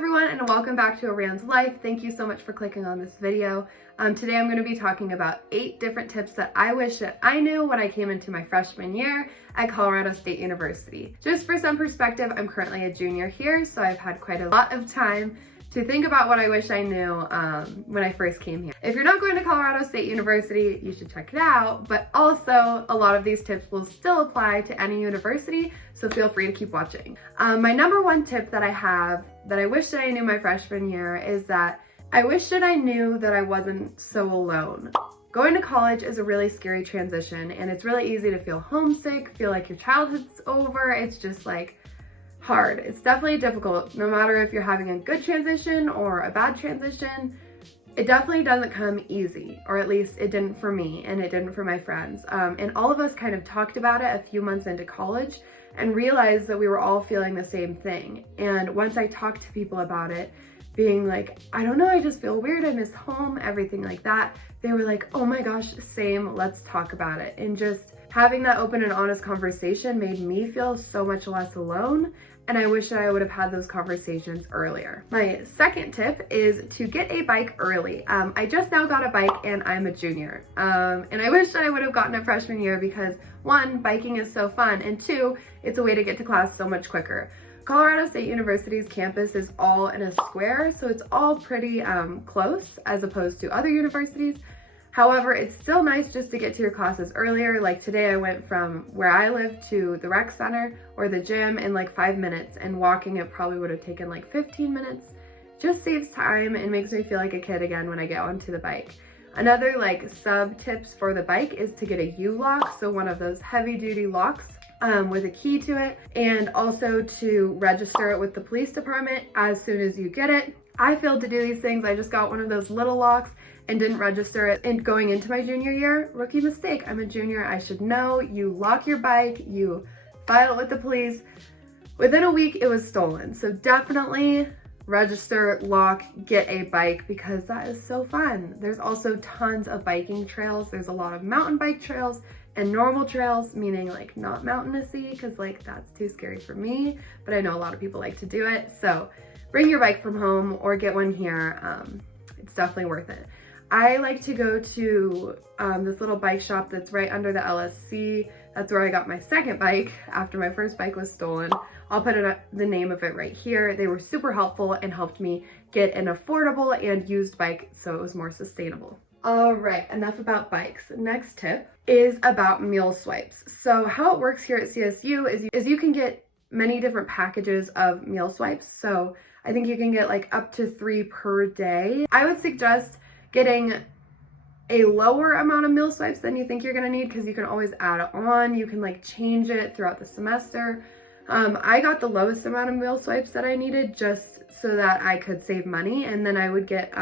everyone, and welcome back to A Rand's Life. Thank you so much for clicking on this video. Today I'm going to be talking about 8 different tips that I wish that I knew when I came into my freshman year at Colorado State University. Just for some perspective, I'm currently a junior here, so I've had quite a lot of time to think about what I wish I knew when I first came here. If you're not going to Colorado State University, you should check it out, but also a lot of these tips will still apply to any university, so feel free to keep watching. My number one tip that I have that I wish that I knew my freshman year is that I wish that I knew that I wasn't so alone. Going to college is a really scary transition, and it's really easy to feel homesick, feel like your childhood's over. It's just like hard. It's definitely difficult, no matter if you're having a good transition or a bad transition. It definitely doesn't come easy, or at least it didn't for me, and it didn't for my friends. And all of us kind of talked about it a few months into college and realized that we were all feeling the same thing. And once I talked to people about it, being like, I don't know, I just feel weird, I miss home, everything like that, they were like, oh my gosh, same, let's talk about it. And just having that open and honest conversation made me feel so much less alone, and I wish that I would have had those conversations earlier. My second tip is to get a bike early. I just now got a bike and I'm a junior. And I wish that I would have gotten it freshman year because 1, biking is so fun, and 2, it's a way to get to class so much quicker. Colorado State University's campus is all in a square, so it's all pretty close as opposed to other universities. However, it's still nice just to get to your classes earlier. Like today I went from where I live to the rec center or the gym in like 5 minutes, and walking it probably would have taken like 15 minutes. Just saves time and makes me feel like a kid again when I get onto the bike. Another like sub tips for the bike is to get a U-lock, so one of those heavy duty locks with a key to it, and also to register it with the police department as soon as you get it. I failed to do these things. I just got one of those little locks and didn't register it. And going into my junior year, rookie mistake. I'm a junior, I should know. You lock your bike, you file it with the police. Within a week, it was stolen. So definitely register, lock, get a bike, because that is so fun. There's also tons of biking trails. There's a lot of mountain bike trails and normal trails, meaning like not mountainousy, because like that's too scary for me, but I know a lot of people like to do it. So bring your bike from home or get one here. It's definitely worth it. I like to go to this little bike shop that's right under the LSC. That's where I got my second bike after my first bike was stolen. I'll put the name of it right here. They were super helpful and helped me get an affordable and used bike so it was more sustainable. All right, enough about bikes. Next tip is about meal swipes. So how it works here at CSU is you can get many different packages of meal swipes. So I think you can get like up to 3 per day. I would suggest getting a lower amount of meal swipes than you think you're gonna need, because you can always add it on. You can like change it throughout the semester. I got the lowest amount of meal swipes that I needed just so that I could save money, and then I would get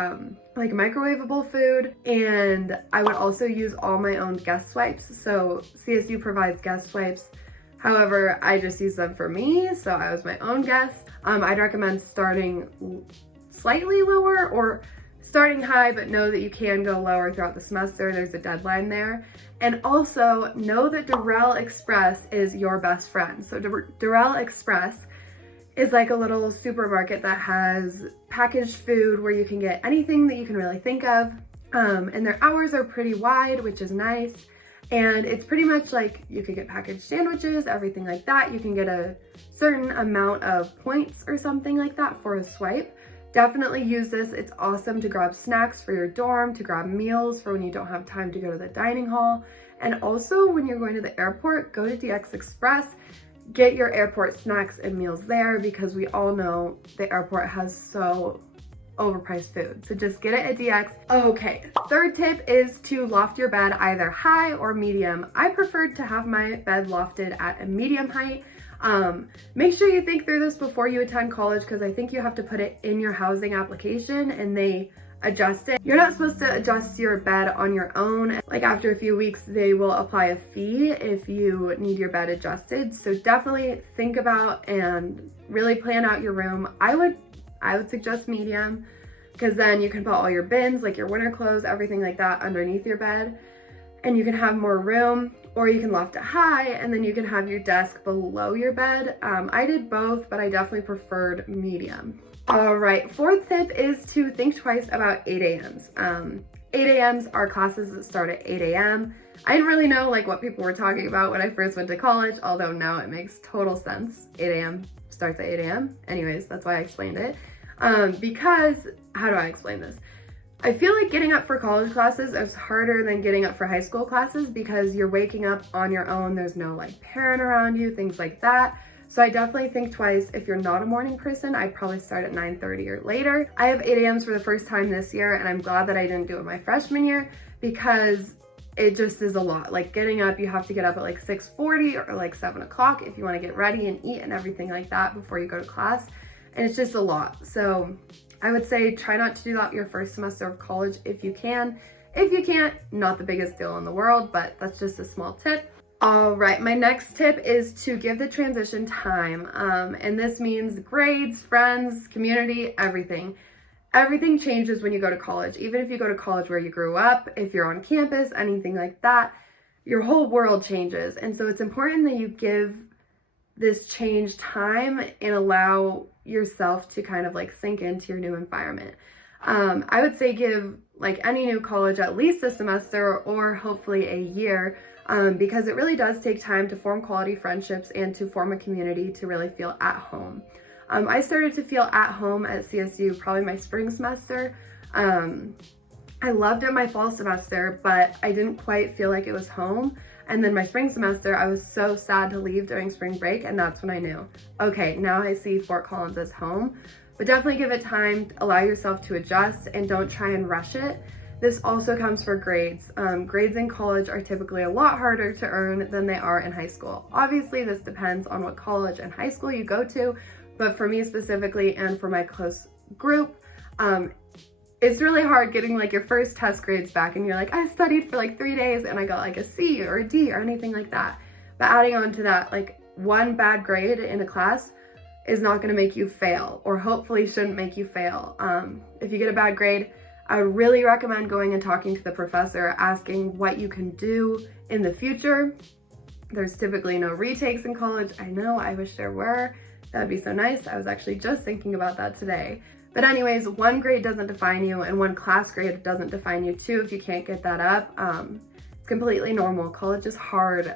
like microwavable food, and I would also use all my own guest swipes. So CSU provides guest swipes. However, I just use them for me, so I was my own guest. I'd recommend starting slightly lower or starting high, but know that you can go lower throughout the semester. There's a deadline there. And also know that Durrell Express is your best friend. So Durrell Express is like a little supermarket that has packaged food where you can get anything that you can really think of. And their hours are pretty wide, which is nice. And it's pretty much like you could get packaged sandwiches, everything like that. You can get a certain amount of points or something like that for a swipe. Definitely use this. It's awesome to grab snacks for your dorm, to grab meals for when you don't have time to go to the dining hall. And also when you're going to the airport, go to DX Express, get your airport snacks and meals there, because we all know the airport has so overpriced food. So just get it at DX. Okay, third tip is to loft your bed either high or medium. I preferred to have my bed lofted at a medium height. Make sure you think through this before you attend college, because I think you have to put it in your housing application and they adjust it. You're not supposed to adjust your bed on your own. Like after a few weeks, they will apply a fee if you need your bed adjusted. So definitely think about and really plan out your room. I would suggest medium, because then you can put all your bins, like your winter clothes, everything like that underneath your bed, and you can have more room. Or you can loft it high and then you can have your desk below your bed. I did both, but I definitely preferred medium. All right, fourth tip is to think twice about 8 a.m.s. 8 a.m.s are classes that start at 8 a.m. I didn't really know like what people were talking about when I first went to college, although now it makes total sense. 8 a.m. starts at 8 a.m. Anyways, that's why I explained it. Because, how do I explain this? I feel like getting up for college classes is harder than getting up for high school classes because you're waking up on your own. There's no like parent around you, things like that. So I definitely think twice. If you're not a morning person, I'd probably start at 9:30 or later. I have 8 a.m.s for the first time this year, and I'm glad that I didn't do it my freshman year because it just is a lot. Like getting up, you have to get up at like 6:40 or like 7 o'clock if you want to get ready and eat and everything like that before you go to class. And it's just a lot. So I would say try not to do that your first semester of college if you can. If you can't, not the biggest deal in the world, but that's just a small tip. All right, my next tip is to give the transition time. And this means grades, friends, community, everything. Everything changes when you go to college. Even if you go to college where you grew up, if you're on campus, anything like that, your whole world changes. And so it's important that you give this change time and allow yourself to kind of like sink into your new environment. I would say give like any new college at least a semester or hopefully a year, because it really does take time to form quality friendships and to form a community to really feel at home. I started to feel at home at CSU probably my spring semester. I loved it my fall semester, but I didn't quite feel like it was home. And then my spring semester, I was so sad to leave during spring break, and that's when I knew, okay, now I see Fort Collins as home. But definitely give it time, allow yourself to adjust, and don't try and rush it. This also comes for grades. Grades in college are typically a lot harder to earn than they are in high school. Obviously, this depends on what college and high school you go to, but for me specifically and for my close group, it's really hard getting like your first test grades back and you're like, I studied for like 3 days and I got like a C or a D or anything like that. But adding on to that, like one bad grade in a class is not going to make you fail, or hopefully shouldn't make you fail. If you get a bad grade, I would really recommend going and talking to the professor, asking what you can do in the future. There's typically no retakes in college. I know, I wish there were. That'd be so nice. I was actually just thinking about that today. But anyways, one grade doesn't define you, and one class grade doesn't define you too if you can't get that up. It's completely normal. College is hard.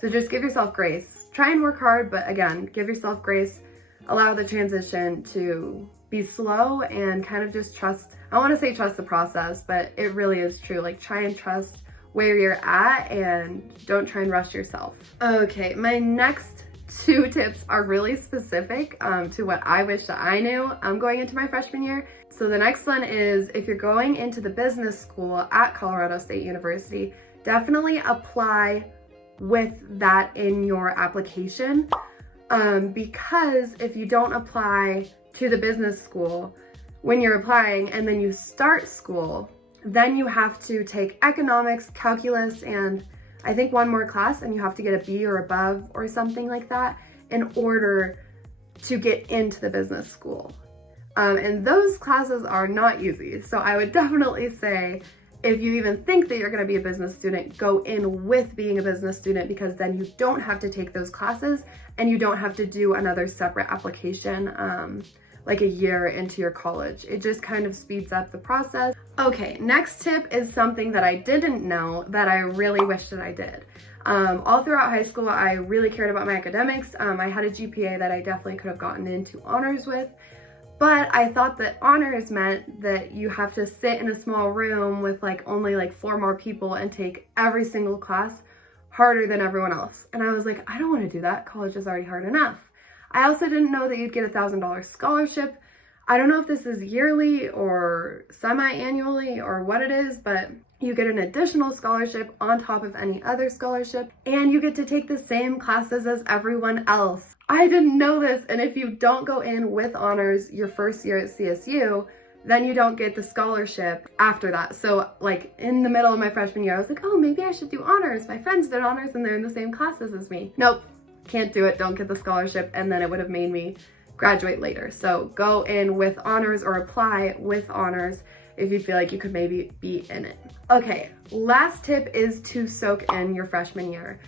So just give yourself grace. Try and work hard, but again, give yourself grace. Allow the transition to be slow and kind of just trust. I want to say trust the process, but it really is true. Like try and trust where you're at and don't try and rush yourself. Okay, my next 2 tips are really specific to what I wish that I knew going into my freshman year. So the next one is, if you're going into the business school at Colorado State University, definitely apply with that in your application, because if you don't apply to the business school when you're applying and then you start school, then you have to take economics, calculus, and I think one more class, and you have to get a B or above or something like that in order to get into the business school. And those classes are not easy. So I would definitely say, if you even think that you're going to be a business student, go in with being a business student, because then you don't have to take those classes and you don't have to do another separate application like a year into your college. It just kind of speeds up the process. Okay, next tip is something that I didn't know that I really wish that I did. All throughout high school, I really cared about my academics. I had a GPA that I definitely could have gotten into honors with, but I thought that honors meant that you have to sit in a small room with like only like 4 more people and take every single class harder than everyone else. And I was like, I don't want to do that. College is already hard enough. I also didn't know that you'd get $1,000 scholarship. I don't know if this is yearly or semi-annually or what it is, but you get an additional scholarship on top of any other scholarship, and you get to take the same classes as everyone else. I didn't know this, and if you don't go in with honors your first year at CSU, then you don't get the scholarship after that. So like in the middle of my freshman year, I was like, oh, maybe I should do honors. My friends did honors and they're in the same classes as me. Nope. Can't do it, don't get the scholarship, and then it would have made me graduate later. So go in with honors or apply with honors if you feel like you could maybe be in it. Okay, last tip is to soak in your freshman year.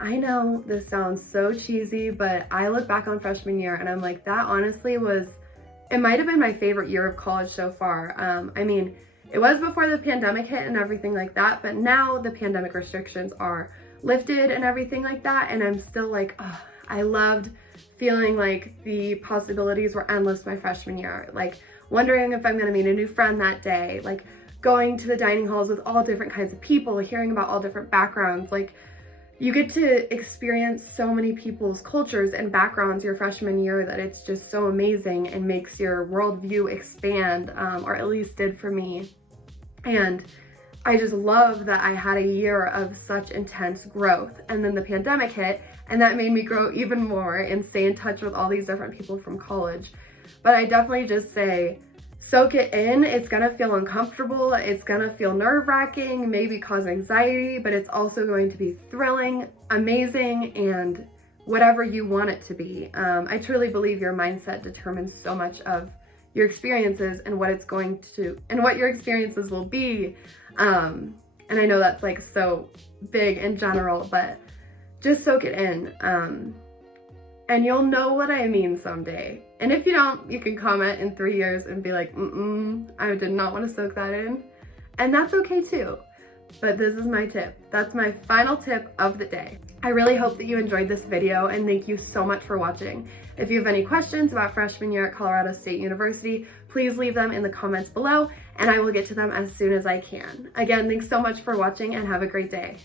I know this sounds so cheesy, but I look back on freshman year and I'm like, that honestly was it might have been my favorite year of college so far. I mean, it was before the pandemic hit and everything like that, but now the pandemic restrictions are lifted and everything like that, and I'm still like, oh, I loved feeling like the possibilities were endless my freshman year, like wondering if I'm gonna meet a new friend that day, like going to the dining halls with all different kinds of people, hearing about all different backgrounds. Like, you get to experience so many people's cultures and backgrounds your freshman year that it's just so amazing and makes your worldview expand, or at least did for me. And I just love that I had a year of such intense growth, and then the pandemic hit and that made me grow even more and stay in touch with all these different people from college. But I definitely just say, soak it in. It's gonna feel uncomfortable, it's gonna feel nerve-wracking, maybe cause anxiety, but it's also going to be thrilling, amazing, and whatever you want it to be. I truly believe your mindset determines so much of your experiences and what your experiences will be. And I know that's like so big in general, but just soak it in. And you'll know what I mean someday. And if you don't, you can comment in 3 years and be like, I did not want to soak that in. And that's okay too. But this is my tip. That's my final tip of the day. I really hope that you enjoyed this video, and thank you so much for watching. If you have any questions about freshman year at Colorado State University, please leave them in the comments below, and I will get to them as soon as I can. Again, thanks so much for watching, and have a great day.